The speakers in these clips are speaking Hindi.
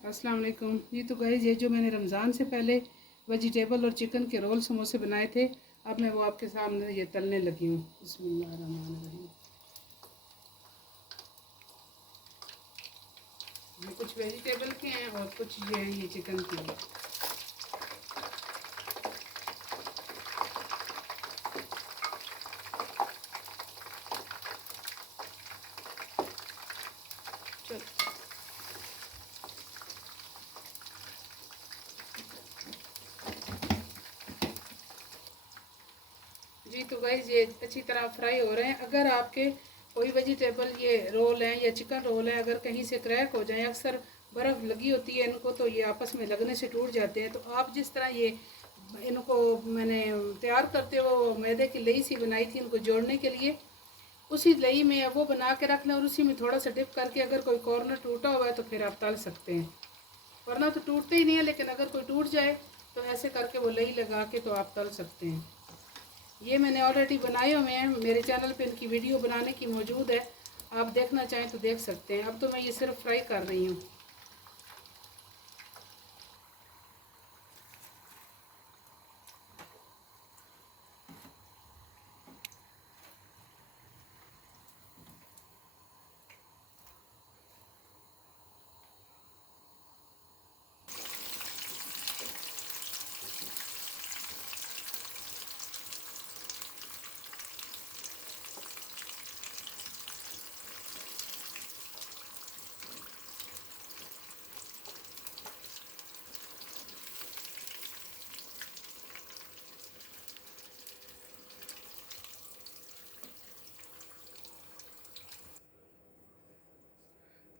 अस्सलाम वालेकुम जी। तो गाइस, ये जो मैंने रमज़ान से पहले वेजिटेबल और चिकन के रोल समोसे बनाए थे, अब मैं वो आपके सामने ये तलने लगी हूँ। बिस्मिल्लाहिर्रहमानिर्रहीम। ये कुछ वेजिटेबल के हैं और कुछ ये चिकन के हैं। चल जी। तो गाइस, ये अच्छी तरह फ्राई हो रहे हैं। अगर आपके कोई वेजिटेबल ये रोल हैं या चिकन रोल है, अगर कहीं से क्रैक हो जाए, अक्सर बर्फ़ लगी होती है इनको, तो ये आपस में लगने से टूट जाते हैं। तो आप जिस तरह ये इनको मैंने तैयार करते हो, मैदे की लई सी बनाई थी इनको जोड़ने के लिए, उसी लई में वो बना के रख लें और उसी में थोड़ा सा डिप करके अगर कोई कॉर्नर टूटा हुआ है तो फिर आप तल सकते हैं। वरना तो टूटते ही नहीं है, लेकिन अगर कोई टूट जाए तो ऐसे करके वो लई लगा के तो आप तल सकते हैं। ये मैंने ऑलरेडी बनाए हुए हैं, मेरे चैनल पे इनकी वीडियो बनाने की मौजूद है। आप देखना चाहें तो देख सकते हैं। अब तो मैं ये सिर्फ फ्राई कर रही हूँ।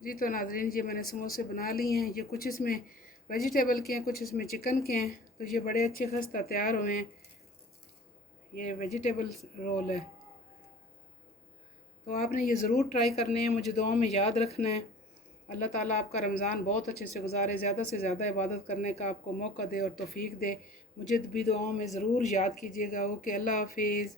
जी तो नाज़रीन, ये मैंने समोसे बना लिए हैं। ये कुछ इसमें वेजिटेबल के हैं, कुछ इसमें चिकन के हैं। तो ये बड़े अच्छे खस्ता तैयार हुए हैं। ये वेजिटेबल रोल है। तो आपने ये ज़रूर ट्राई करने हैं, मुझे दुआओं में याद रखना है। अल्लाह ताला आपका रमज़ान बहुत अच्छे से गुजारे, ज़्यादा से ज़्यादा इबादत करने का आपको मौका दे और तौफीक दे। मुझे भी दुआओं में ज़रूर याद कीजिएगा। ओके, अल्लाह हाफिज़।